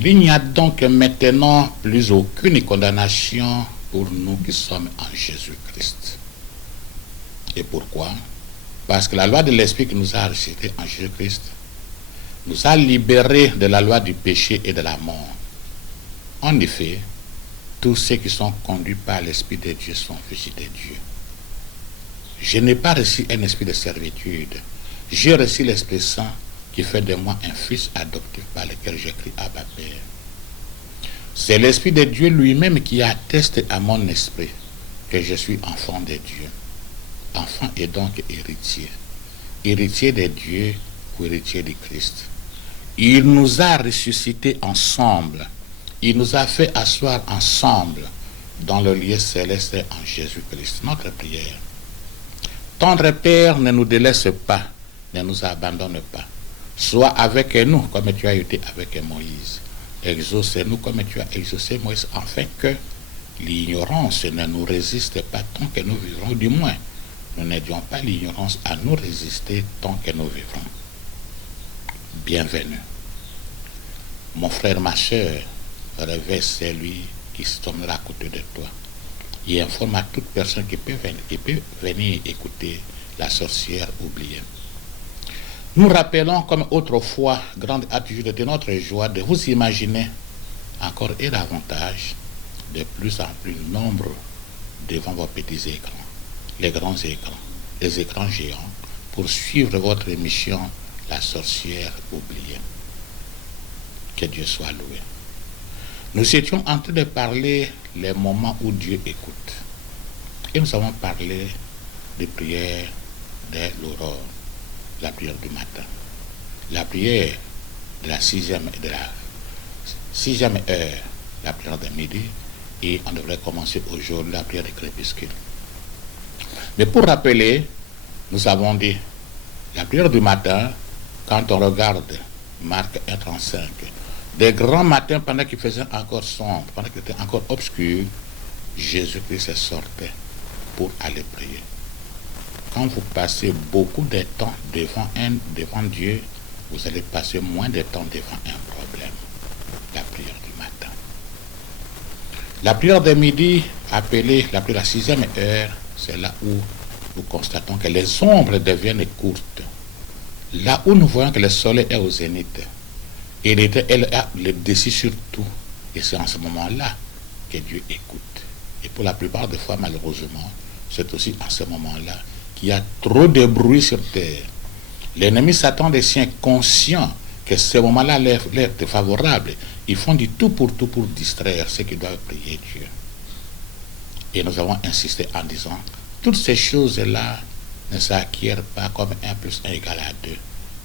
Il n'y a donc maintenant plus aucune condamnation pour nous qui sommes en Jésus-Christ. Et pourquoi? Parce que la loi de l'Esprit qui nous a ressuscités en Jésus-Christ nous a libérés de la loi du péché et de la mort. En effet, tous ceux qui sont conduits par l'Esprit de Dieu sont fils de Dieu. Je n'ai pas reçu un esprit de servitude. J'ai reçu l'Esprit Saint qui fait de moi un fils adoptif par lequel j'écris Abba Père. C'est l'Esprit de Dieu lui-même qui atteste à mon esprit que je suis enfant de Dieu. Enfant et donc héritier. Héritier de Dieu ou héritier du Christ. Il nous a ressuscités ensemble. Il nous a fait asseoir ensemble dans le lieu céleste en Jésus-Christ. Notre prière. Tendre Père, ne nous délaisse pas, ne nous abandonne pas. Sois avec nous comme tu as été avec Moïse. Exauce-nous comme tu as exaucé Moïse, afin que l'ignorance ne nous résiste pas tant que nous vivrons. Du moins, nous n'aidions pas l'ignorance à nous résister tant que nous vivrons. Bienvenue. Mon frère, ma soeur, réveille celui qui se tournera à côté de toi. Et informe à toute personne qui peut venir écouter la sorcière oubliée. Nous rappelons comme autrefois, grande attitude de notre joie, de vous imaginer encore et davantage, de plus en plus nombreux devant vos petits écrans, les grands écrans, les écrans géants, pour suivre votre émission La sorcière oubliée. Que Dieu soit loué. Nous étions en train de parler les moments où Dieu écoute. Et nous avons parlé des prières de l'aurore, la prière du matin, la prière de la sixième heure, la prière de midi, et on devrait commencer aujourd'hui la prière du crépuscule. Mais pour rappeler, nous avons dit, la prière du matin, quand on regarde Marc 1,35, des grands matins, pendant qu'il faisait encore sombre, pendant qu'il était encore obscur, Jésus-Christ sortait pour aller prier. Quand vous passez beaucoup de temps devant Dieu, vous allez passer moins de temps devant un problème. La prière du matin. La prière de midi, appelée la prière de la sixième heure, c'est là où nous constatons que les ombres deviennent courtes. Là où nous voyons que le soleil est au zénith, elle a le dessus sur tout. Et c'est en ce moment-là que Dieu écoute. Et pour la plupart des fois, malheureusement, c'est aussi en ce moment-là qu'il y a trop de bruit sur terre. L'ennemi Satan des siens conscient que ce moment-là leur est favorable. Ils font du tout pour distraire ceux qui doivent prier Dieu. Et nous avons insisté en disant, toutes ces choses-là ne s'acquièrent pas comme 1 plus 1 égale à 2.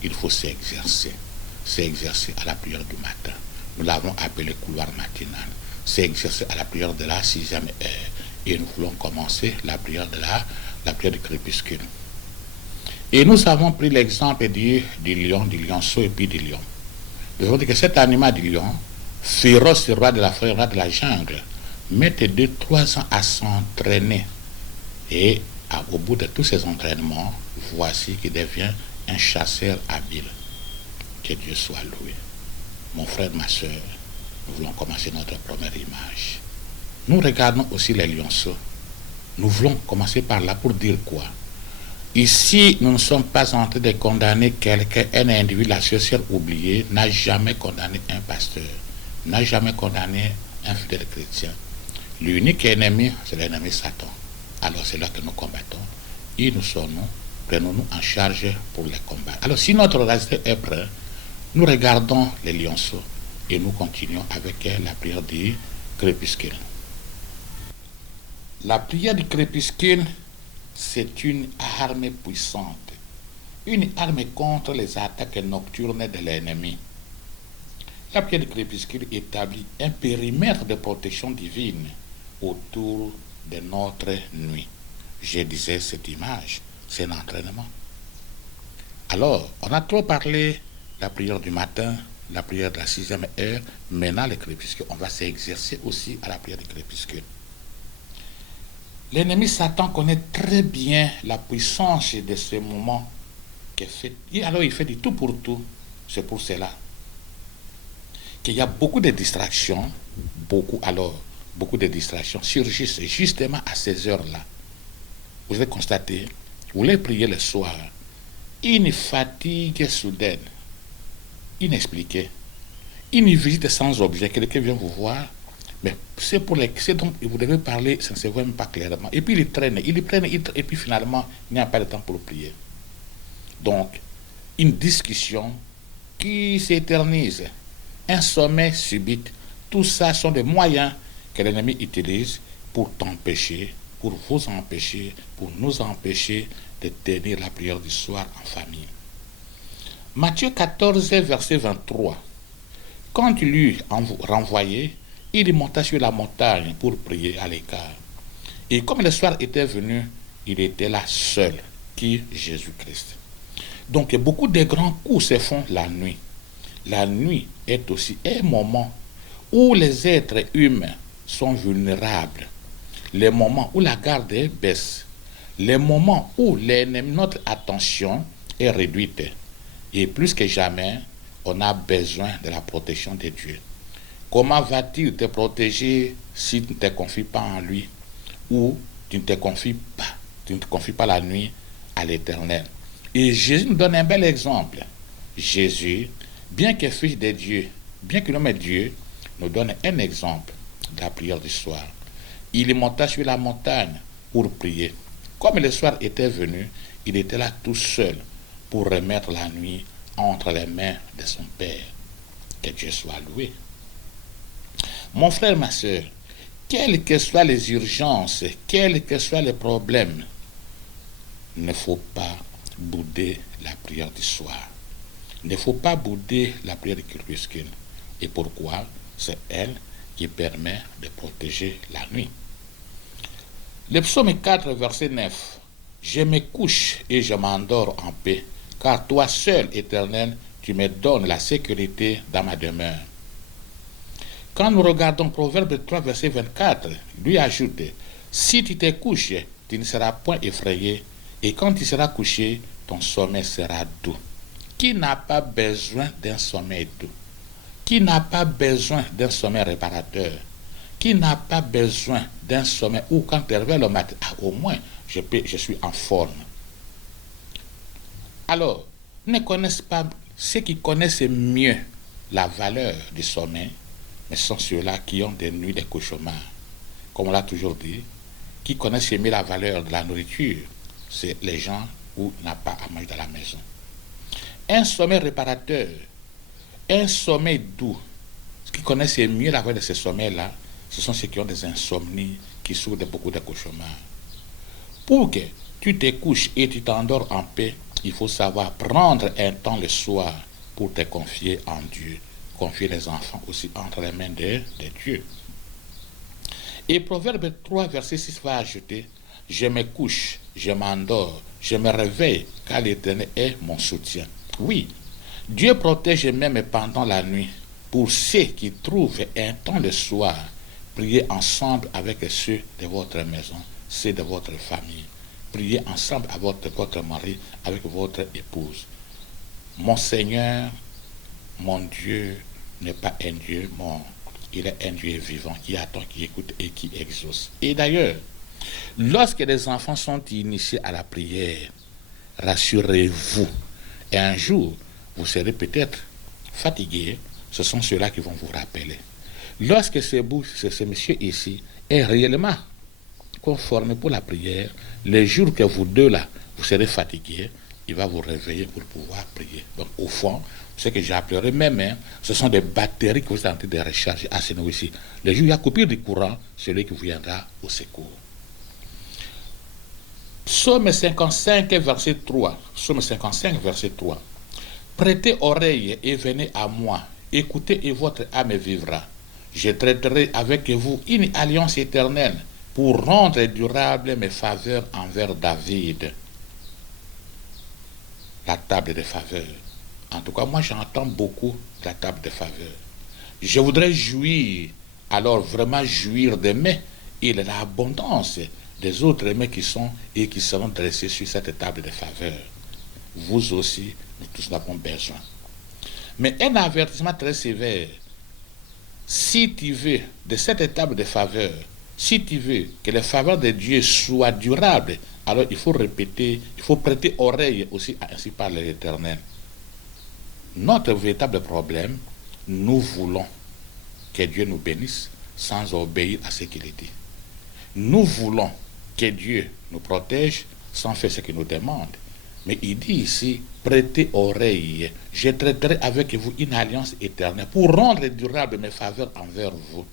Il faut s'exercer. S'exercer à la prière du matin. Nous l'avons appelé couloir matinal. S'exercer à la prière de la sixième heure. Et nous voulons commencer la prière la prière du crépuscule. Et nous avons pris l'exemple du lionceau et puis du lion. Nous avons dit que cet animal du lion, féroce roi de la forêt, roi de la jungle, mettait 2-3 ans à s'entraîner. Et au bout de tous ces entraînements, voici qu'il devient un chasseur habile. Que Dieu soit loué. Mon frère, ma soeur, nous voulons commencer notre première image. Nous regardons aussi les lionceaux. Nous voulons commencer par là pour dire quoi? Ici, nous ne sommes pas en train de condamner quelqu'un, un individu. La sorcière oubliée n'a jamais condamné un pasteur, n'a jamais condamné un fidèle chrétien. L'unique ennemi, c'est l'ennemi Satan. Alors c'est là que nous combattons. Et prenons-nous en charge pour les combats. Alors si notre reste est prêt, nous regardons les lionceaux. et nous continuons avec la prière du crépuscule. La prière du crépuscule, c'est une arme puissante, une arme contre les attaques nocturnes de l'ennemi. La prière du crépuscule établit un périmètre de protection divine autour de notre nuit. Je disais cette image, c'est un entraînement. Alors, on a trop parlé de la prière du matin, la prière de la 6e heure, maintenant le crépuscule. On va s'exercer aussi à la prière du crépuscule. L'ennemi Satan connaît très bien la puissance de ce moment qu'il fait. Et alors il fait du tout pour tout. C'est pour cela qu'il y a beaucoup de distractions, beaucoup de distractions surgissent justement à ces heures-là. Vous avez constaté, vous voulez prier le soir, une fatigue soudaine, inexpliquée, une visite sans objet, quelqu'un vient vous voir, mais c'est dont vous devez parler, ça ne se voit même pas clairement. Et puis il traîne, et puis finalement, il n'y a pas de temps pour prier. Donc, une discussion qui s'éternise, un sommeil subit, tout ça sont des moyens que l'ennemi utilise pour t'empêcher, pour vous empêcher, pour nous empêcher de tenir la prière du soir en famille. Matthieu 14, verset 23. Quand il eut renvoyé, il monta sur la montagne pour prier à l'écart. Et comme le soir était venu, il était là seul, qui Jésus-Christ. Donc beaucoup de grands coups se font la nuit. La nuit est aussi un moment où les êtres humains sont vulnérables, les moments où la garde baisse, les moments où notre attention est réduite. Et plus que jamais, on a besoin de la protection de Dieu. Comment va-t-il te protéger si tu ne te confies pas en lui ou tu ne te confies pas la nuit à l'Éternel? Et Jésus nous donne un bel exemple. Jésus, bien que fils de Dieu, bien que l'homme est Dieu, nous donne un exemple de la prière du soir. Il monta sur la montagne pour prier. Comme le soir était venu, il était là tout seul pour remettre la nuit entre les mains de son Père. Que Dieu soit loué. Mon frère, ma soeur, quelles que soient les urgences, quels que soient les problèmes, il ne faut pas bouder la prière du soir. Il ne faut pas bouder la prière du crépuscule. Et pourquoi? C'est elle qui permet de protéger la nuit. Le psaume 4, verset 9. Je me couche et je m'endors en paix, car toi seul, Éternel, tu me donnes la sécurité dans ma demeure. Quand nous regardons Proverbe 3, verset 24, lui ajoute, si tu te couches, tu ne seras point effrayé, et quand tu seras couché, ton sommeil sera doux. Qui n'a pas besoin d'un sommeil doux? Qui n'a pas besoin d'un sommeil réparateur? Qui n'a pas besoin d'un sommeil où quand tu réveilles le matin, au moins je suis en forme. Alors, ne connaissent pas ceux qui connaissent mieux la valeur du sommeil, mais sont ceux-là qui ont des nuits de cauchemars. Comme on l'a toujours dit, qui connaissent mieux la valeur de la nourriture, c'est les gens où il n'a pas à manger dans la maison. Un sommeil réparateur, un sommeil doux, ceux qui connaissent mieux la valeur de ce sommeil-là, ce sont ceux qui ont des insomnies, qui souffrent de beaucoup de cauchemars. Pour que tu te couches et tu t'endors en paix, il faut savoir prendre un temps le soir pour te confier en Dieu. Confier les enfants aussi entre les mains de Dieu. Et Proverbe 3, verset 6 va ajouter, je me couche, je m'endors, je me réveille, car l'Éternel est mon soutien. Oui, Dieu protège même pendant la nuit. Pour ceux qui trouvent un temps le soir, priez ensemble avec ceux de votre maison, ceux de votre famille. Priez ensemble avec votre mari, avec votre épouse. Mon Seigneur, mon Dieu n'est pas un Dieu mort. Il est un Dieu vivant qui attend, qui écoute et qui exauce. Et d'ailleurs, lorsque les enfants sont initiés à la prière, rassurez-vous, et un jour, vous serez peut-être fatigué, ce sont ceux-là qui vont vous rappeler. Lorsque ce monsieur ici est réellement conforme pour la prière, les jours que vous deux là, vous serez fatigués, il va vous réveiller pour pouvoir prier. Donc au fond, Ce que j'ai appelé mes mains, ce sont des batteries que vous êtes en train de recharger à ce niveau ici. Le jour où il y a coupure du courant, c'est lui qui viendra au secours. Psaume 55, verset 3. Psaume 55, verset 3. Prêtez oreille et venez à moi. Écoutez et votre âme vivra. Je traiterai avec vous une alliance éternelle pour rendre durable mes faveurs envers David. La table des faveurs. En tout cas, moi j'entends beaucoup de la table des faveurs. Je voudrais jouir, alors vraiment jouir des mets et de l'abondance des autres mets qui sont et qui seront dressés sur cette table des faveurs. Vous aussi, nous tous en avons besoin. Mais un avertissement très sévère. Si tu veux de cette table de faveur, si tu veux que les faveurs de Dieu soient durables, alors il faut répéter, il faut prêter oreille aussi à ainsi parler l'Éternel. Notre véritable problème, nous voulons que Dieu nous bénisse sans obéir à ce qu'il dit. Nous voulons que Dieu nous protège sans faire ce qu'il nous demande. Mais il dit ici, prêtez oreille, je traiterai avec vous une alliance éternelle pour rendre durable mes faveurs envers vous.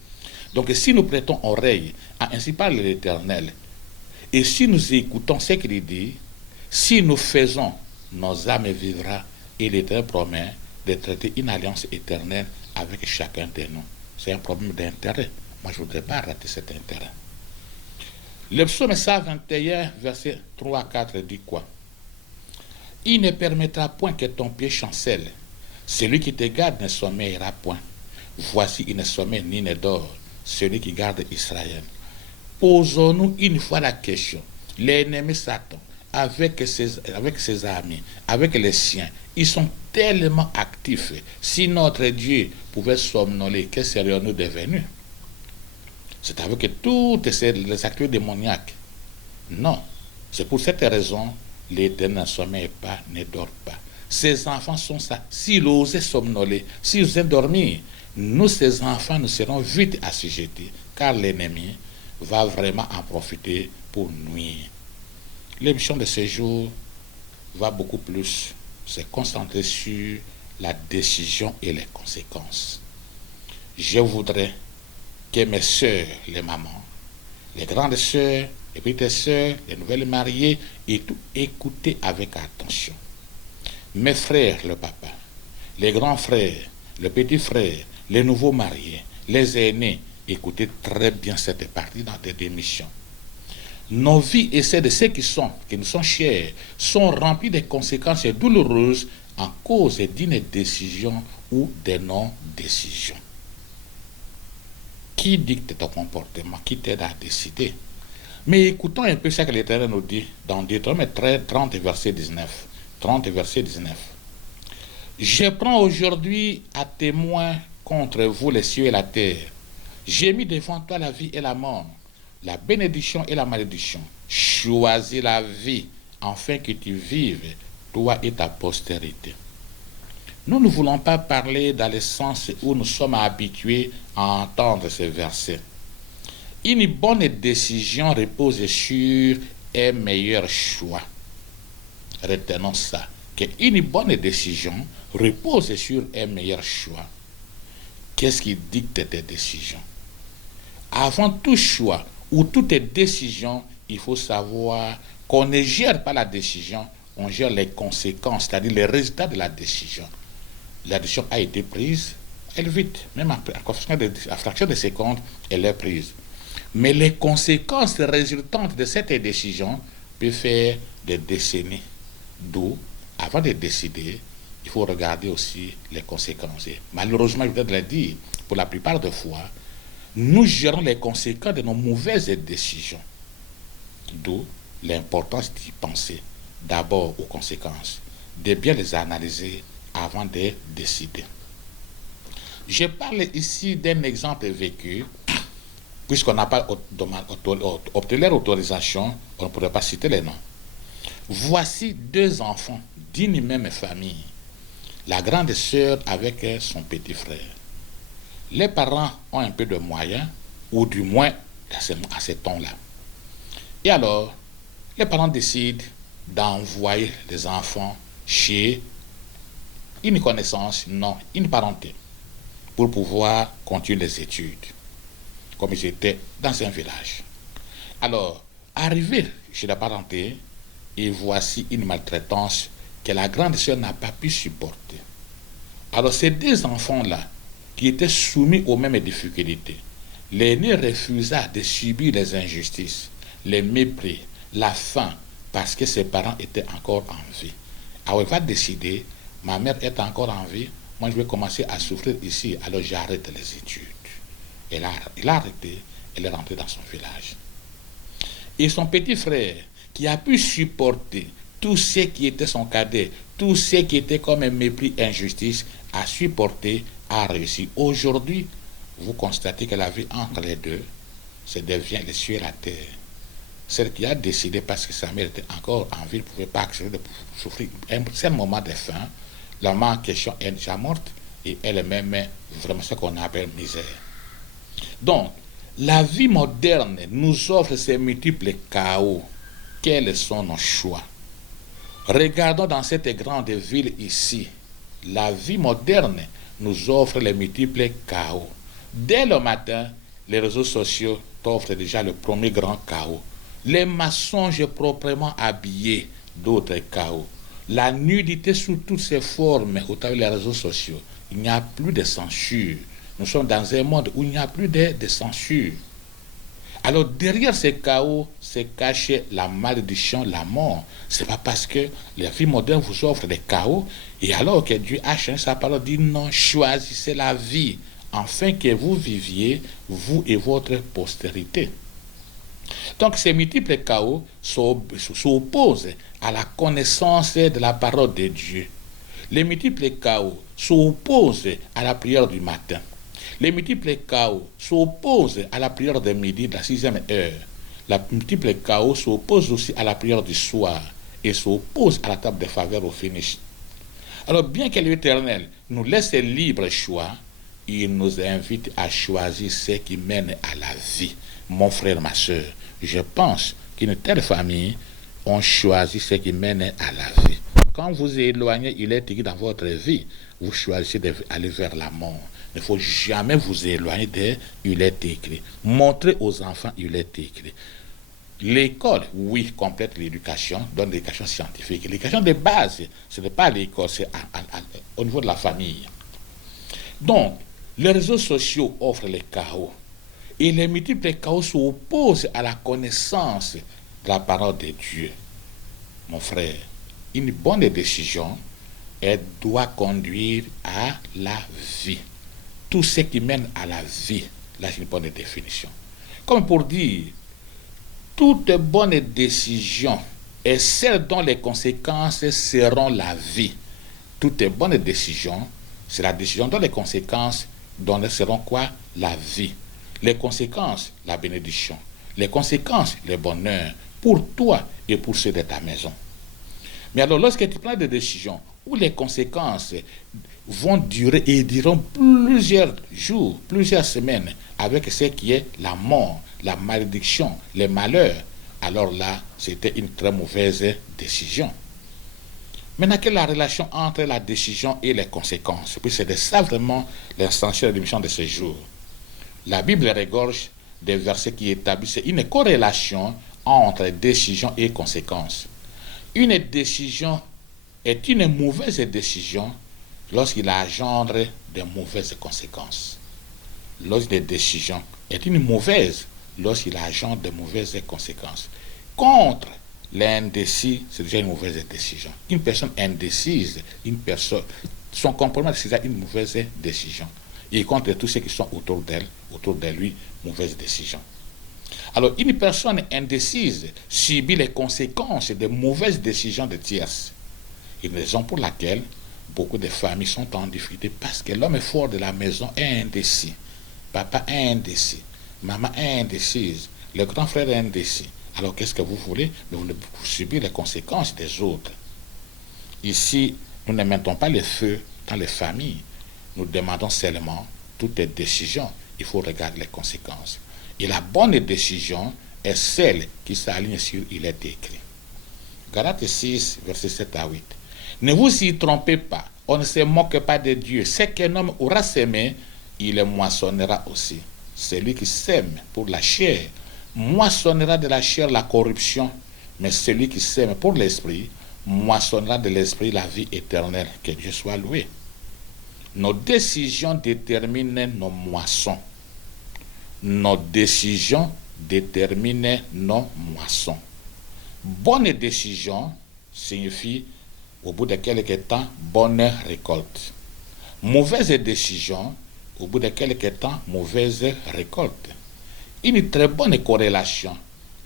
Donc si nous prêtons oreille à ainsi parler l'Éternel, et si nous écoutons ce qu'il dit, si nous faisons, nos âmes vivra, et l'Éternel promet de traiter une alliance éternelle avec chacun de nous. C'est un problème d'intérêt. Moi, je ne voudrais pas rater cet intérêt. Le psaume 121, verset 3 à 4 dit quoi? Il ne permettra point que ton pied chancelle. Celui qui te garde ne sommeillera point. Voici, il ne sommeille ni ne dort, celui qui garde Israël. Posons-nous une fois la question. L'ennemi Satan, avec ses amis, avec les siens, ils sont tellement actifs. Si notre Dieu pouvait somnoler, que serions-nous devenus? C'est avec toutes les acteurs démoniaques. Non. C'est pour cette raison l'Éternel ne sommeille pas, ne dort pas. Ces enfants sont ça. S'ils osaient somnoler, s'ils osaient dormir, nous, ces enfants, nous serons vite assujettis, car l'ennemi va vraiment en profiter pour nuire. L'émission de ce jour va beaucoup plus se concentrer sur la décision et les conséquences. Je voudrais que mes sœurs, les mamans, les grandes sœurs, les petites sœurs, les nouvelles mariées, et tout écouter avec attention. Mes frères, le papa, les grands frères, les petits frères, les nouveaux mariés, les aînés, écoutez très bien cette partie dans tes émissions. Nos vies et celles de ceux qui nous sont chers, sont remplies de conséquences douloureuses en cause d'une décision ou de non-décision. Qui dicte ton comportement? Qui t'aide à décider? Mais écoutons un peu ce que l'Éternel nous dit dans Deutéronome 30, verset 19. 30, verset 19. Je prends aujourd'hui à témoin contre vous les cieux et la terre. J'ai mis devant toi la vie et la mort, la bénédiction et la malédiction. Choisis la vie, afin que tu vives, toi et ta postérité. Nous ne voulons pas parler dans le sens où nous sommes habitués à entendre ces versets. Une bonne décision repose sur un meilleur choix. Retenons ça, qu'une bonne décision repose sur un meilleur choix. Qu'est-ce qui dicte tes décisions? Avant tout choix ou toute décision, il faut savoir qu'on ne gère pas la décision, on gère les conséquences, c'est-à-dire les résultats de la décision. La décision a été prise, elle est vite, même à fraction de seconde, elle est prise. Mais les conséquences résultantes de cette décision peuvent faire des décennies. D'où, avant de décider, il faut regarder aussi les conséquences. Et malheureusement, je voudrais le dire, pour la plupart des fois, nous gérons les conséquences de nos mauvaises décisions. D'où l'importance d'y penser d'abord aux conséquences, de bien les analyser avant de décider. Je parle ici d'un exemple vécu, puisqu'on n'a pas obtenu l'autorisation, on ne pourrait pas citer les noms. Voici deux enfants d'une même famille, la grande sœur avec son petit frère. Les parents ont un peu de moyens, ou du moins à ce temps-là. Et alors, les parents décident d'envoyer les enfants chez une connaissance, non, une parenté, pour pouvoir continuer les études, comme j'étais dans un village. Alors, arrivé chez la parenté, et voici une maltraitance que la grande sœur n'a pas pu supporter. Alors, ces deux enfants-là, qui étaient soumis aux mêmes difficultés, l'aîné refusa de subir les injustices, les mépris, la faim, parce que ses parents étaient encore en vie. Alors, il va décider, ma mère est encore en vie, moi je vais commencer à souffrir ici, alors j'arrête les études. Il a arrêté, elle est rentrée dans son village. Et son petit frère, qui a pu supporter tout ce qui était son cadet, tout ce qui était comme un mépris, injustice, a supporté, a réussi. Aujourd'hui, vous constatez que la vie entre les deux, ça devient les cieux et la terre. Celle qui a décidé, parce que sa mère était encore en vie, ne pouvait pas accepter de souffrir un seul moment de faim, la maman en question est déjà morte, et elle-même est vraiment ce qu'on appelle misère. Donc, la vie moderne nous offre ces multiples chaos. Quels sont nos choix? Regardons dans cette grande ville ici. La vie moderne nous offre les multiples chaos. Dès le matin, les réseaux sociaux t'offrent déjà le premier grand chaos. Les mensonges proprement habillés, d'autres chaos. La nudité sous toutes ses formes au travers des réseaux sociaux. Il n'y a plus de censure. Nous sommes dans un monde où il n'y a plus de censure. Alors derrière ces chaos se cache la malédiction, la mort. Ce n'est pas parce que la vie moderne vous offre des chaos et alors que Dieu a changé sa parole, dit non, choisissez la vie afin que vous viviez, vous et votre postérité. Donc ces multiples chaos s'opposent à la connaissance de la parole de Dieu. Les multiples chaos s'opposent à la prière du matin. Les multiples chaos s'opposent à la prière de midi, de la 6e heure. Les multiples chaos s'opposent aussi à la prière du soir et s'opposent à la table de faveur au finish. Alors, bien que l'Éternel nous laisse libre choix, il nous invite à choisir ce qui mène à la vie. Mon frère, ma soeur, je pense qu'une telle famille, on choisit ce qui mène à la vie. Quand vous éloignez, il est écrit dans votre vie, vous choisissez d'aller vers la mort. Il ne faut jamais vous éloigner de il est écrit. Montrez aux enfants, il est écrit. L'école, oui, complète l'éducation, donne l'éducation scientifique. L'éducation de base, ce n'est pas l'école, c'est au niveau de la famille. Donc, les réseaux sociaux offrent les chaos. Et les multiples chaos s'opposent à la connaissance de la parole de Dieu. Mon frère, une bonne décision, elle doit conduire à la vie. Tout ce qui mène à la vie, là c'est une bonne définition. Comme pour dire, toute bonne décision est celle dont les conséquences seront la vie. Toute bonne décision, c'est la décision dont les conséquences seront quoi? La vie. Les conséquences, la bénédiction. Les conséquences, le bonheur pour toi et pour ceux de ta maison. Mais alors, lorsque tu prends des décisions où les conséquences vont durer et dureront plusieurs jours, plusieurs semaines, avec ce qui est la mort, la malédiction, les malheurs, alors là, c'était une très mauvaise décision. Maintenant, quelle est la relation entre la décision et les conséquences? Puis c'est ça vraiment l'essentiel de l'émission de ce jour. La Bible regorge des versets qui établissent une corrélation entre décision et conséquences. Une décision est une mauvaise décision lorsqu'il engendre de mauvaises conséquences. Lorsqu'une décision est une mauvaise lorsqu'il engendre de mauvaises conséquences. Contre l'indécis, c'est déjà une mauvaise décision. Une personne indécise, son comportement, c'est déjà une mauvaise décision. Et contre tous ceux qui sont autour d'elle, autour de lui, mauvaise décision. Alors, une personne indécise subit les conséquences de mauvaises décisions de tierces. Une raison pour laquelle beaucoup de familles sont en difficulté parce que l'homme fort de la maison est indécis. Papa est indécis. Maman est indécise. Le grand frère est indécis. Alors, qu'est-ce que vous voulez? Vous subissez les conséquences des autres. Ici, nous ne mettons pas le feu dans les familles. Nous demandons seulement toutes les décisions. Il faut regarder les conséquences. Et la bonne décision est celle qui s'aligne sur il est écrit. Galates 6, versets 7 à 8. Ne vous y trompez pas. On ne se moque pas de Dieu. Ce qu'un homme aura semé, il le moissonnera aussi. Celui qui sème pour la chair moissonnera de la chair la corruption, mais celui qui sème pour l'esprit moissonnera de l'esprit la vie éternelle. Que Dieu soit loué. Nos décisions déterminent nos moissons. Nos décisions déterminent nos moissons. Bonne décision signifie, au bout de quelques temps, bonne récolte. Mauvaise décision, au bout de quelques temps, mauvaise récolte. Une très bonne corrélation.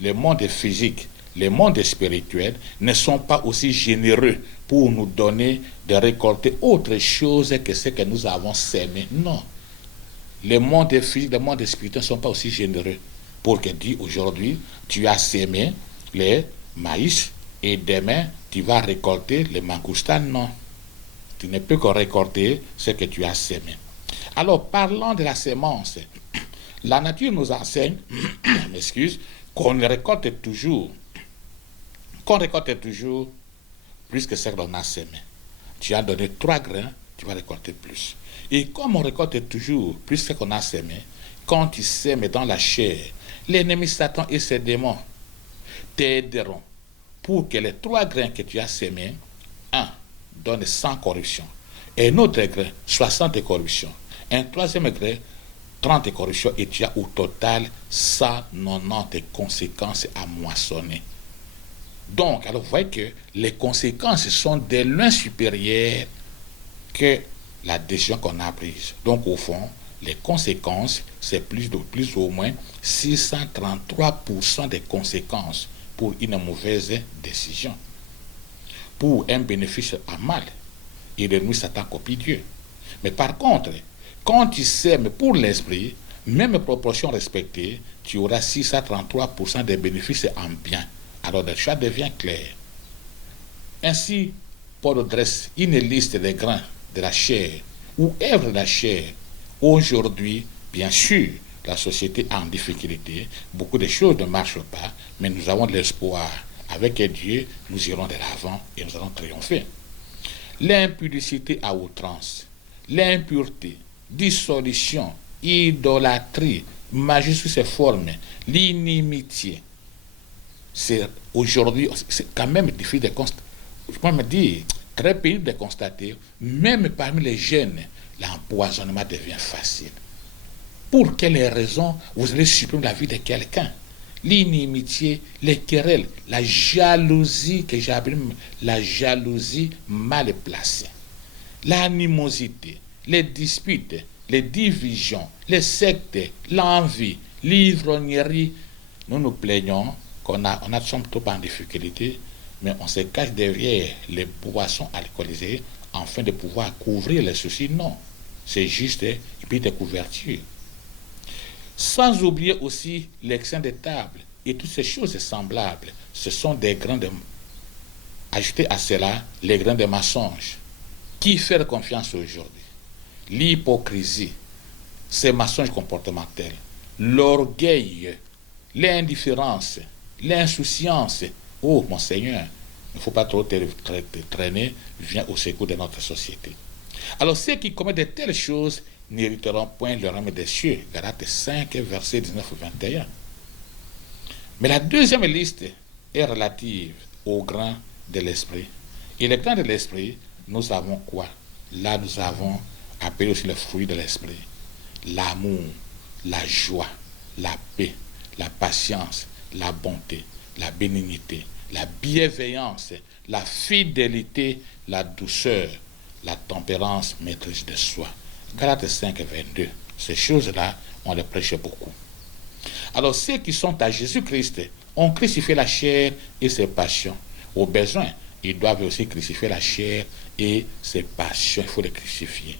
Le monde physique, le monde spirituel ne sont pas aussi généreux pour nous donner de récolter autre chose que ce que nous avons sémé. Non. Le monde physique, le monde spirituel ne sont pas aussi généreux. Pour que dit aujourd'hui, tu as sémé les maïs et demain, tu vas récolter les mangoustan. Non. Tu ne peux que récolter ce que tu as sémé. Alors, parlons de la sémence. La nature nous enseigne, m'excuse, qu'on récolte toujours plus que ce que l'on a sémé. Tu as donné 3 grains, tu vas récolter plus. Et comme on récolte toujours plus que ce qu'on a sémé, quand tu sèmes dans la chair, l'ennemi Satan et ses démons t'aideront pour que les 3 grains que tu as sémés, un donne 100 corruptions, un autre grain 60 corruptions, un troisième grain 30 corruptions, et tu as au total 190 conséquences à moissonner. Donc, alors vous voyez que les conséquences sont de loin supérieures que la décision qu'on a prise. Donc, au fond, les conséquences, c'est plus ou moins 633% des conséquences pour une mauvaise décision. Pour un bénéfice à mal, et l'ennemi Satan copie Dieu. Mais par contre, quand tu sèmes pour l'esprit, même proportion respectée, tu auras 633% des bénéfices en bien. Alors le choix devient clair. Ainsi, Paul dresse une liste des grains de la chair ou œuvres de la chair. Aujourd'hui, bien sûr, la société est en difficulté, beaucoup de choses ne marchent pas, mais nous avons de l'espoir. Avec Dieu, nous irons de l'avant et nous allons triompher. L'impudicité à outrance, l'impureté, dissolution, idolâtrie, magie sous ses formes, l'inimitié. C'est aujourd'hui, c'est quand même difficile de constater. Je peux me dire, très pénible de constater, même parmi les jeunes, l'empoisonnement devient facile. Pour quelles raisons vous allez supprimer la vie de quelqu'un? L'inimitié, les querelles, la jalousie que j'appelle la jalousie mal placée, l'animosité, les disputes, les divisions, les sectes, l'envie, l'ivrognerie. Nous nous plaignons qu'on sommes trop en difficulté, mais on se cache derrière les boissons alcoolisées afin de pouvoir couvrir les soucis. Non, c'est juste une petite couverture. Sans oublier aussi l'excès de table et toutes ces choses semblables. Ce sont des grains de... Ajoutez à cela les grains de mensonges. Qui fait confiance aujourd'hui? L'hypocrisie, ces mensonges comportementels, l'orgueil, l'indifférence, l'insouciance. Oh mon Seigneur, il ne faut pas trop traîner, viens au secours de notre société. Alors ceux qui commettent de telles choses n'hériteront point le royaume des cieux. Galates 5, versets 19 ou 21. Mais la deuxième liste est relative au grain de l'esprit. Et le grain de l'esprit, nous avons quoi? Là, nous avons appelé aussi le fruit de l'esprit. L'amour, la joie, la paix, la patience, la bonté, la bénignité, la bienveillance, la fidélité, la douceur, la tempérance, maîtrise de soi. Galates 5, 22. Ces choses-là, on les prêche beaucoup. Alors, ceux qui sont à Jésus-Christ ont crucifié la chair et ses passions. Au besoin, ils doivent aussi crucifier la chair et ses passions. Il faut les crucifier.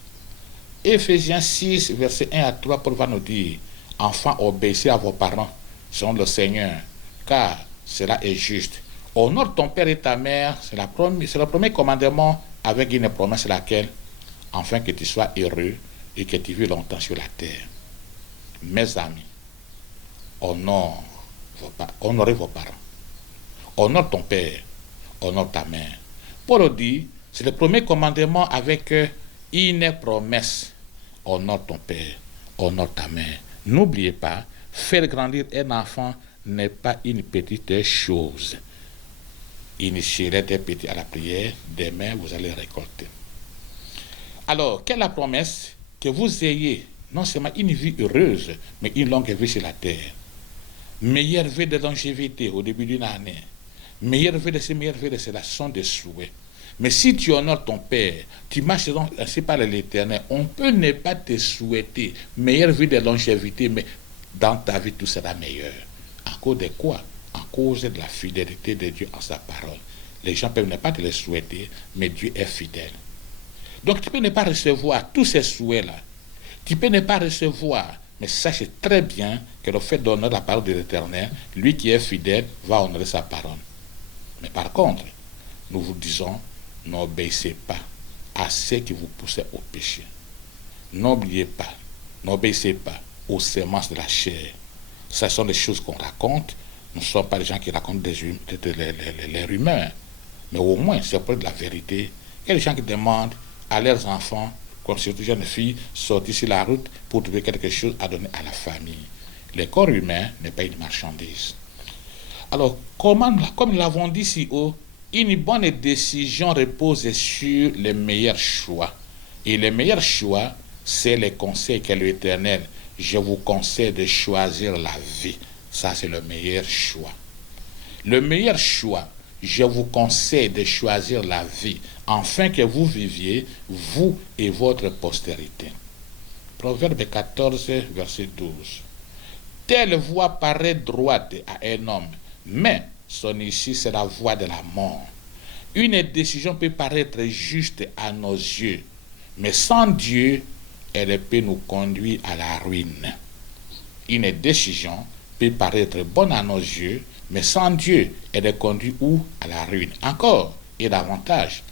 Éphésiens 6, versets 1 à 3, Paul va nous dire, enfants, obéissez à vos parents, selon le Seigneur, car cela est juste. Honore ton père et ta mère, c'est le premier commandement avec une promesse laquelle, afin que tu sois heureux et que tu vis longtemps sur la terre. Mes amis, honorez vos parents. Honore ton père, honore ta mère. Paul dit, C'est le premier commandement avec une promesse. Honore ton père, honore ta mère. N'oubliez pas, faire grandir un enfant n'est pas une petite chose. Initiez-les des petits à la prière, demain vous allez récolter. Alors, quelle est la promesse? Que vous ayez non seulement une vie heureuse, mais une longue vie sur la terre. Meilleure vie de longévité au début d'une année. Meilleure vie de cela sont des souhaits. Mais si tu honores ton père, tu marches ainsi par l'Éternel, on peut ne pas te souhaiter meilleure vie de longévité, mais dans ta vie tout sera meilleur. À cause de quoi? À cause de la fidélité de Dieu en sa parole. Les gens peuvent ne pas te le souhaiter, mais Dieu est fidèle. Donc tu peux ne pas recevoir tous ces souhaits-là. Tu peux ne pas recevoir, mais sache très bien que le fait d'honorer la parole de l'Éternel, lui qui est fidèle, va honorer sa parole. Mais par contre, nous vous disons, n'obéissez pas à ceux qui vous poussent au péché. N'obéissez pas aux semences de la chair. Ce sont des choses qu'on raconte. Nous ne sommes pas des gens qui racontent les rumeurs. Mais au moins, c'est pour de la vérité. Il y a des gens qui demandent à leurs enfants, comme surtout jeunes filles, sortir sur la route pour trouver quelque chose à donner à la famille. Le corps humain n'est pas une marchandise. Alors, comme nous l'avons dit si haut, une bonne décision repose sur les meilleurs choix. Et les meilleurs choix, c'est les conseils que l'Éternel. Je vous conseille de choisir la vie. Ça, c'est le meilleur choix. Le meilleur choix, je vous conseille de choisir la vie, afin que vous viviez, vous et votre postérité. Proverbe 14, verset 12. Telle voie paraît droite à un homme, mais son issue, c'est la voie de la mort. Une décision peut paraître juste à nos yeux, mais sans Dieu, elle peut nous conduire à la ruine. Une décision peut paraître bonne à nos yeux, mais sans Dieu, elle conduit où? À la ruine. Encore, et davantage,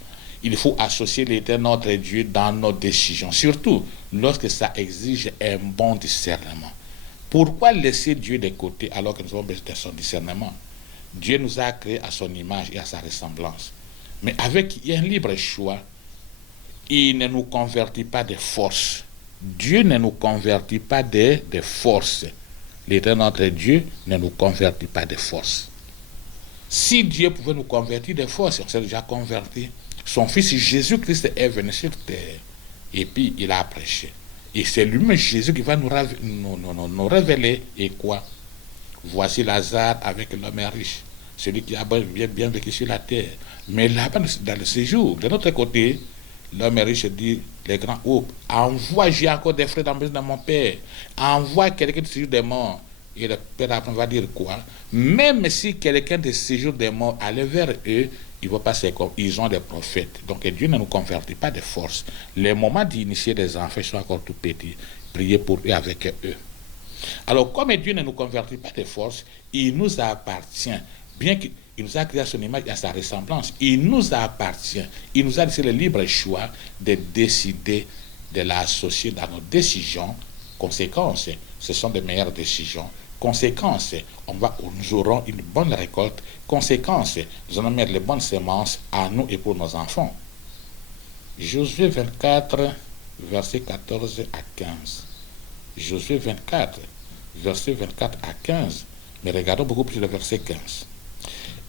il faut associer l'Éternel notre Dieu dans nos décisions, surtout lorsque ça exige un bon discernement. Pourquoi laisser Dieu de côté alors que nous avons besoin de son discernement? Dieu nous a créés à son image et à sa ressemblance. Mais avec un libre choix, il ne nous convertit pas de force. Dieu ne nous convertit pas de force. L'Éternel notre Dieu ne nous convertit pas de force. Si Dieu pouvait nous convertir de force, on s'est déjà converti. Son fils Jésus-Christ est venu sur terre et puis il a prêché. Et c'est lui-même Jésus qui va nous révéler. Et quoi? Voici Lazare avec l'homme riche, celui qui a bien vécu sur la terre. Mais là-bas, dans le séjour, de notre côté, l'homme riche dit, les grands groupes, envoie, j'ai encore des frères dans le maison de mon père, envoie quelqu'un de séjour des morts. Et le père Abraham va dire quoi? Même si quelqu'un de séjour des morts allait vers eux, ils vont passer comme ils ont des prophètes. Donc Dieu ne nous convertit pas de force. Les moments d'initier des enfants sont encore tout petits. Priez pour eux avec eux. Alors, comme Dieu ne nous convertit pas de force, il nous appartient, bien qu'il nous a créé à son image et à sa ressemblance, il nous appartient, il nous a laissé le libre choix de décider de l'associer dans nos décisions. Conséquences, ce sont des meilleures décisions. Conséquences, nous aurons une bonne récolte. Conséquences, nous allons mettre les bonnes semences à nous et pour nos enfants. Josué 24, versets 14 à 15. Josué 24, versets 24 à 15. Mais regardons beaucoup plus le verset 15.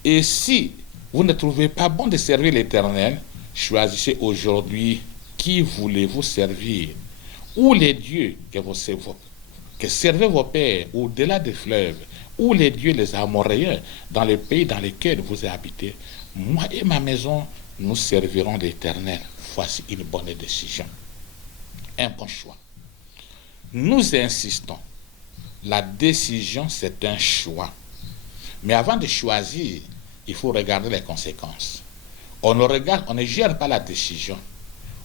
Et si vous ne trouvez pas bon de servir l'Éternel, choisissez aujourd'hui qui voulez-vous servir, ou les dieux que servez vos pères au-delà des fleuves, ou les dieux les Amoréens dans les pays dans lesquels vous habitez. Moi et ma maison, nous servirons l'Éternel. Voici une bonne décision. Un bon choix. Nous insistons. La décision, c'est un choix. Mais avant de choisir, il faut regarder les conséquences. On ne gère pas la décision.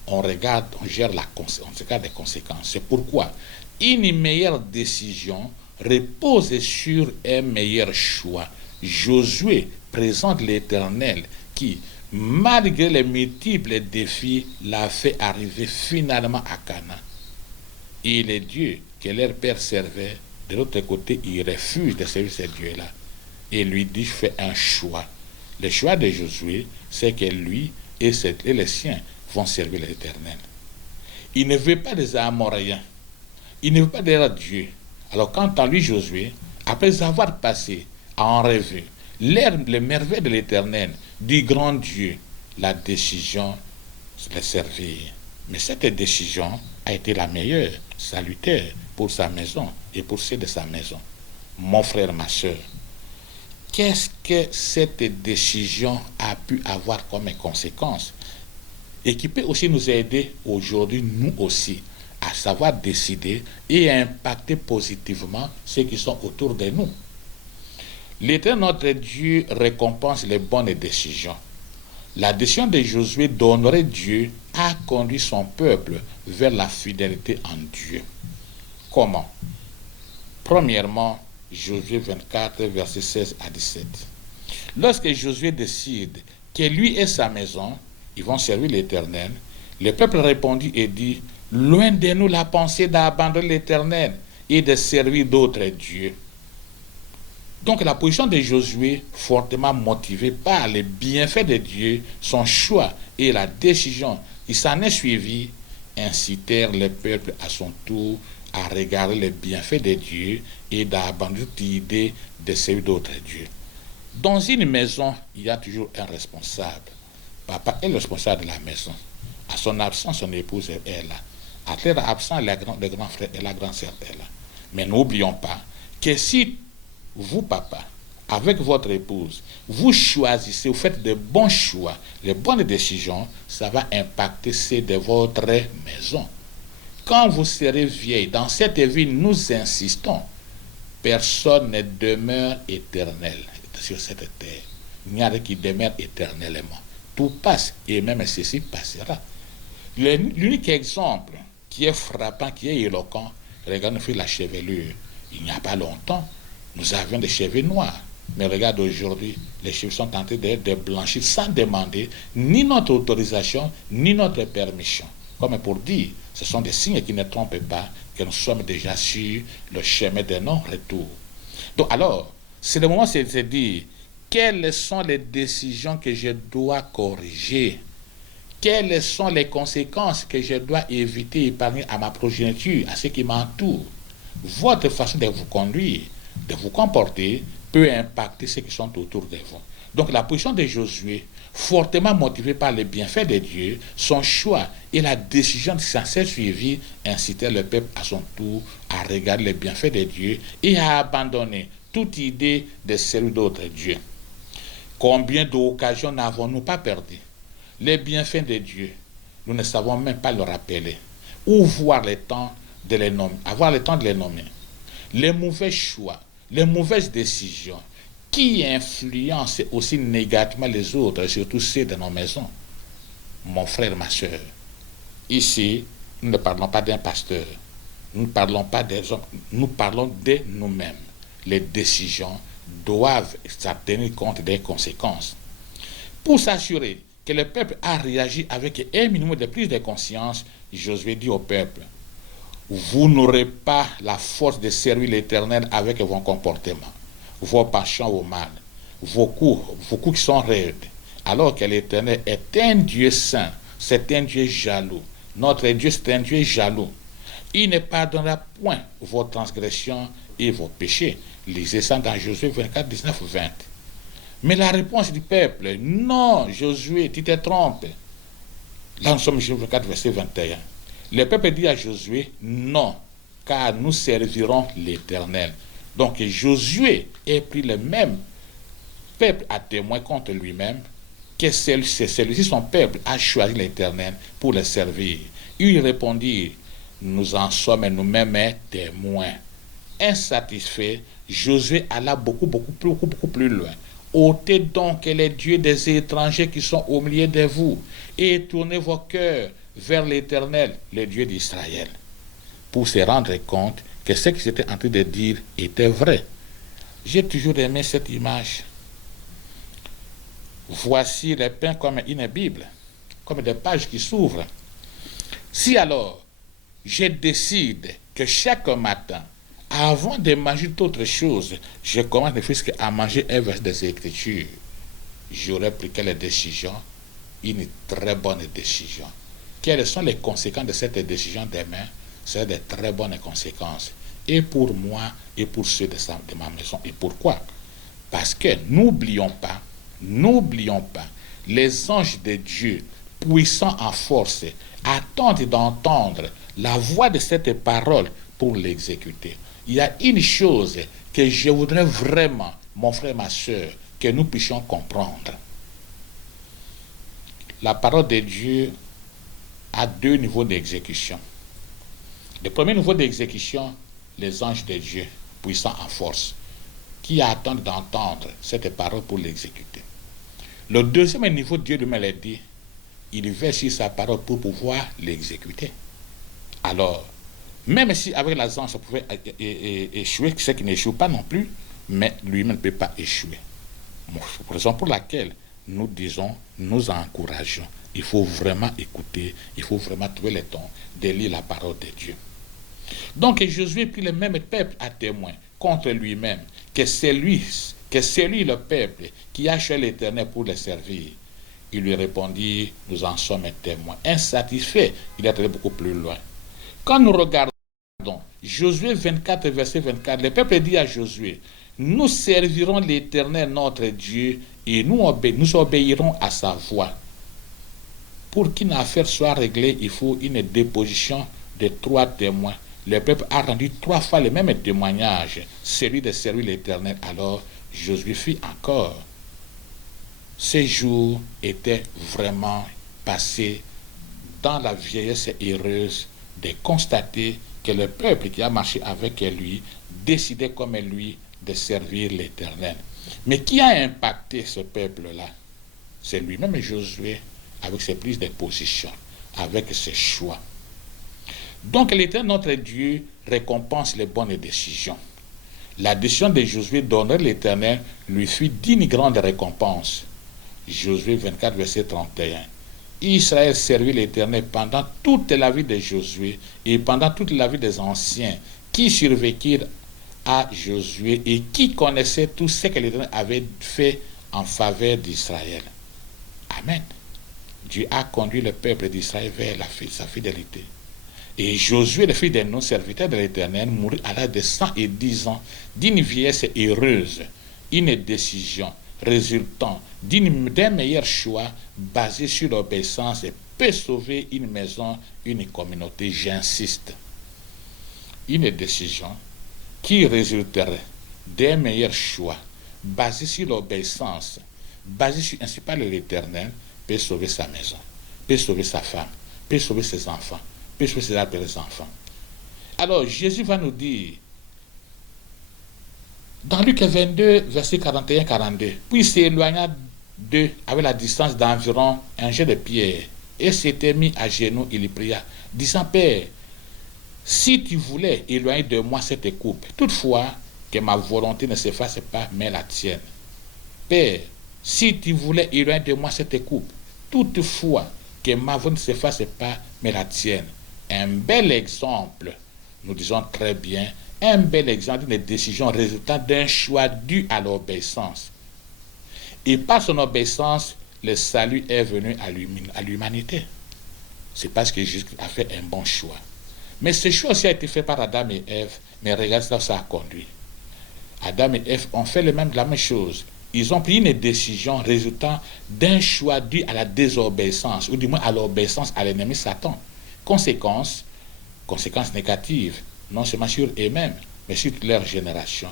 On regarde les conséquences. C'est pourquoi une meilleure décision repose sur un meilleur choix. Josué présente l'Éternel qui, malgré les multiples défis, l'a fait arriver finalement à Canaan. Et les dieux que leur père servait, de l'autre côté, il refuse de servir ces dieux-là. Et lui dit, fais un choix. Le choix de Josué, c'est que lui, et les siens vont servir l'Éternel. Il ne veut pas des Amoréens. Il ne veut pas des Dieu. Alors quant à lui, Josué, après avoir passé en revue les merveilles de l'Éternel, du grand Dieu, la décision, c'est de servir. Mais cette décision a été la meilleure, salutaire pour sa maison et pour ceux de sa maison. Mon frère, ma soeur, qu'est-ce que cette décision a pu avoir comme conséquence et qui peut aussi nous aider aujourd'hui, nous aussi, à savoir décider et à impacter positivement ceux qui sont autour de nous. L'Éternel, notre Dieu, récompense les bonnes décisions. La décision de Josué d'honorer Dieu a conduit son peuple vers la fidélité en Dieu. Comment? Premièrement, Josué 24, versets 16 à 17. Lorsque Josué décide que lui et sa maison, ils vont servir l'Éternel, le peuple répondit et dit, loin de nous la pensée d'abandonner l'Éternel et de servir d'autres dieux. Donc la position de Josué, fortement motivée par les bienfaits de Dieu, son choix et la décision qui s'en est suivie, incitèrent le peuple à son tour à regarder les bienfaits de Dieu et d'abandonner toute idée de servir d'autres dieux. Dans une maison, il y a toujours un responsable. Papa est le responsable de la maison. À son absence, son épouse est là. À leur absence, le grand frère et la grande sœur est là. Mais n'oublions pas que si vous, papa, avec votre épouse, vous choisissez, vous faites de bons choix, les bonnes décisions, ça va impacter ceux de votre maison. Quand vous serez vieille, dans cette vie, nous insistons, personne ne demeure éternel sur cette terre. Il n'y a rien qui demeure éternellement. Tout passe, et même ceci passera. L'unique exemple qui est frappant, qui est éloquent, regarde la chevelure. Il n'y a pas longtemps, nous avions des cheveux noirs. Mais regarde aujourd'hui, les cheveux sont en train de blanchir sans demander ni notre autorisation, ni notre permission. Comme pour dire, ce sont des signes qui ne trompent pas, que nous sommes déjà sur le chemin de non-retour. Donc alors, c'est le moment de se dire, quelles sont les décisions que je dois corriger? Quelles sont les conséquences que je dois éviter et épargner à ma progéniture, à ceux qui m'entourent? Votre façon de vous conduire, de vous comporter, peut impacter ceux qui sont autour de vous. Donc la position de Josué, fortement motivée par les bienfaits de Dieu, son choix et la décision qui s'en s'est suivie, incitaient le peuple à son tour à regarder les bienfaits de Dieu et à abandonner toute idée de servir d'autres dieux. Combien d'occasions n'avons-nous pas perdu? Les bienfaits de Dieu, nous ne savons même pas le rappeler. Ou voir le temps de les nommer, avoir le temps de les nommer. Les mauvais choix, les mauvaises décisions, qui influencent aussi négativement les autres, surtout ceux de nos maisons. Mon frère, ma soeur, ici, nous ne parlons pas d'un pasteur, nous ne parlons pas des hommes, nous parlons de nous-mêmes. Les décisions doivent tenir compte des conséquences. Pour s'assurer que le peuple a réagi avec un minimum de prise de conscience, Josué dit au peuple, vous n'aurez pas la force de servir l'Éternel avec vos comportements, vos passions au mal, vos coups qui sont raides, alors que l'Éternel est un Dieu saint, c'est un Dieu jaloux. Notre Dieu, c'est un Dieu jaloux. Il ne pardonnera point vos transgressions et vos péchés. Lisez ça dans Josué 24, 19, 20. Mais la réponse du peuple, non, Josué, tu te trompes. Là, nous sommes Josué 24, verset 21. Le peuple dit à Josué, non, car nous servirons l'Éternel. Donc Josué est pris le même peuple à témoin contre lui-même, que celui-ci, son peuple, a choisi l'Éternel pour le servir. Il répondit, nous en sommes nous-mêmes témoins. Insatisfait, Josué alla beaucoup plus loin. Ôtez donc les dieux des étrangers qui sont au milieu de vous et tournez vos cœurs vers l'Éternel, le Dieu d'Israël, pour se rendre compte que ce qu'ils étaient en train de dire était vrai. J'ai toujours aimé cette image. Voici les pains comme une Bible, comme des pages qui s'ouvrent. Si alors, je décide que chaque matin, avant de manger d'autres choses, je commence ne fût-ce qu'à manger un verset des Écritures, j'aurais pris quelle décision? une très bonne décision. Quelles sont les conséquences de cette décision demain? C'est des très bonnes conséquences. Et pour moi, et pour ceux de ma maison. Et pourquoi? Parce que n'oublions pas, les anges de Dieu, puissants en force, attendent d'entendre la voix de cette parole pour l'exécuter. Il y a une chose que je voudrais vraiment, mon frère, ma soeur, que nous puissions comprendre. La parole de Dieu a deux niveaux d'exécution. Le premier niveau d'exécution, les anges de Dieu, puissants en force, qui attendent d'entendre cette parole pour l'exécuter. Le deuxième niveau, Dieu lui-même l'a dit, il veille sur sa parole pour pouvoir l'exécuter. Alors, même si avec les anges ça pouvait échouer, c'est qu'il n'échoue pas non plus, mais lui-même ne peut pas échouer. Raison pour laquelle nous disons, nous encourageons. Il faut vraiment écouter, il faut vraiment trouver le temps de lire la parole de Dieu. Donc Josué prit le même peuple à témoin contre lui-même, que c'est lui le peuple qui a cherché l'Éternel pour le servir. Il lui répondit, nous en sommes témoins. Insatisfait, il est allé beaucoup plus loin. Quand nous regardons Josué 24, verset 24, le peuple dit à Josué, nous servirons l'Éternel notre Dieu et nous obéirons à sa voix. Pour qu'une affaire soit réglée, il faut une déposition de 3 témoins. Le peuple a rendu 3 fois le même témoignage, celui de servir l'Éternel. Alors Josué fit encore. Ces jours étaient vraiment passés dans la vieillesse heureuse de constater que le peuple qui a marché avec lui décidait comme lui de servir l'Éternel. Mais qui a impacté ce peuple-là? C'est lui-même Josué, avec ses prises de position, avec ses choix. Donc l'Éternel, notre Dieu, récompense les bonnes décisions. La décision de Josué d'honorer l'Éternel lui fut d'une grande récompense. Josué 24, verset 31. Israël servit l'Éternel pendant toute la vie de Josué et pendant toute la vie des anciens qui survécurent à Josué et qui connaissaient tout ce que l'Éternel avait fait en faveur d'Israël. Amen. Dieu a conduit le peuple d'Israël vers sa fidélité. Et Josué, le fils d'un non-serviteur de l'Éternel, mourut à l'âge de 110 ans d'une vieillesse heureuse, une décision résultant d'un meilleur choix basé sur l'obéissance peut sauver une maison, une communauté, j'insiste. Une décision qui résulterait d'un meilleur choix basé sur l'obéissance, basé sur ainsi par l'Éternel, peut sauver sa maison, peut sauver sa femme, peut sauver ses enfants, peut sauver ses enfants. Alors Jésus va nous dire, dans Luc 22, verset 41-42, puis s'éloigna d'eux avec la distance d'environ un jet de pierre, et s'était mis à genoux, il pria, disant, Père, si tu voulais éloigner de moi cette coupe, toutefois que ma volonté ne se fasse pas, mais la tienne. Père, si tu voulais éloigner de moi cette coupe, toutefois que ma volonté ne se fasse pas, mais la tienne. Un bel exemple, nous disons très bien, un bel exemple d'une décision résultant d'un choix dû à l'obéissance. Et par son obéissance, le salut est venu à l'humanité. C'est parce que Jésus a fait un bon choix. Mais ce choix aussi a été fait par Adam et Ève, mais regarde ça, ça a conduit. Adam et Ève ont fait la même chose. Ils ont pris une décision résultant d'un choix dû à la désobéissance, ou du moins à l'obéissance à l'ennemi Satan. Conséquences négatives, non seulement sur eux-mêmes, mais sur toute leur génération.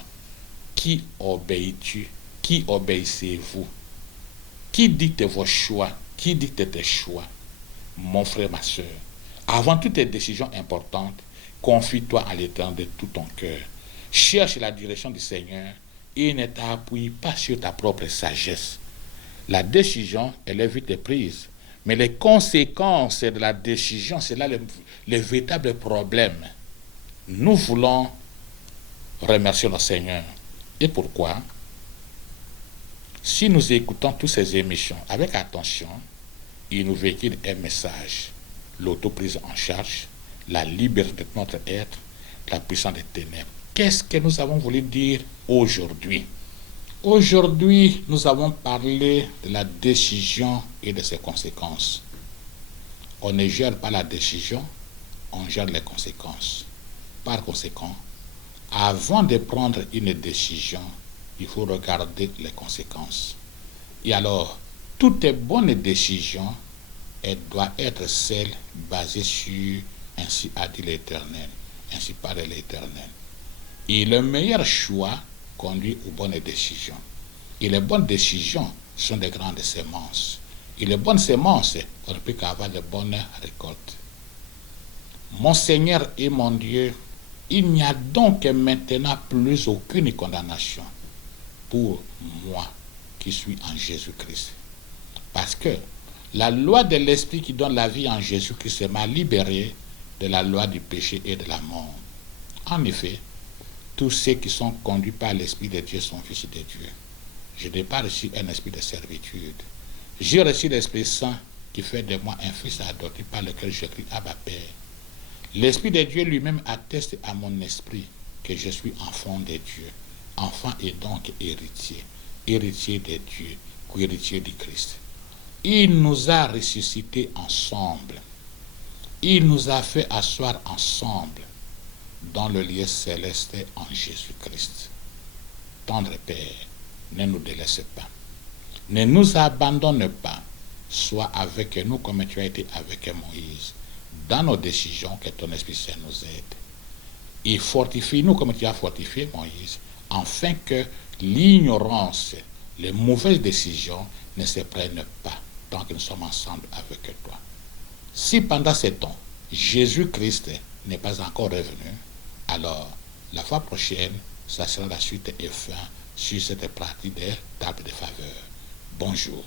Qui obéis-tu? Qui obéissez-vous? Qui dicte vos choix? Qui dicte tes choix? Mon frère, ma soeur, avant toutes tes décisions importantes, confie-toi à l'Éternel de tout ton cœur. Cherche la direction du Seigneur et ne t'appuie pas sur ta propre sagesse. La décision, elle est vite prise. Mais les conséquences de la décision, c'est là le véritable problème. Nous voulons remercier le Seigneur. Et pourquoi? Si nous écoutons toutes ces émissions avec attention, il nous véhicule un message. L'autoprise en charge, la liberté de notre être, la puissance des ténèbres. Qu'est-ce que nous avons voulu dire aujourd'hui? Aujourd'hui, nous avons parlé de la décision et de ses conséquences. On ne gère pas la décision, on gère les conséquences. Par conséquent, avant de prendre une décision, il faut regarder les conséquences. Et alors, toute bonne décision, elle doit être celle basée sur ainsi a dit l'Éternel, ainsi parle l'Éternel. Et le meilleur choix conduit aux bonnes décisions. Et les bonnes décisions sont des grandes semences. Et les bonnes semences, on ne peut qu'avoir de bonnes récoltes. Mon Seigneur et mon Dieu, il n'y a donc maintenant plus aucune condamnation pour moi qui suis en Jésus-Christ. Parce que la loi de l'Esprit qui donne la vie en Jésus-Christ m'a libéré de la loi du péché et de la mort. En effet, tous ceux qui sont conduits par l'Esprit de Dieu sont fils de Dieu. Je n'ai pas reçu un esprit de servitude. J'ai reçu l'Esprit Saint qui fait de moi un fils adopté par lequel je crie Abba Père. L'Esprit de Dieu lui-même atteste à mon esprit que je suis enfant de Dieu, enfant et donc héritier, héritier de Dieu, héritier du Christ. Il nous a ressuscités ensemble. Il nous a fait asseoir ensemble dans le lieu céleste en Jésus-Christ. Tendre Père, ne nous délaisse pas. Ne nous abandonne pas. Sois avec nous comme tu as été avec Moïse. Dans nos décisions, que ton Esprit Saint nous aide. Et fortifie-nous comme tu as fortifié Moïse, afin que l'ignorance, les mauvaises décisions ne se prennent pas tant que nous sommes ensemble avec toi. Si pendant ce temps, Jésus-Christ n'est pas encore revenu, alors la fois prochaine, ça sera la suite et fin sur cette pratique des tables de faveur. Bonjour.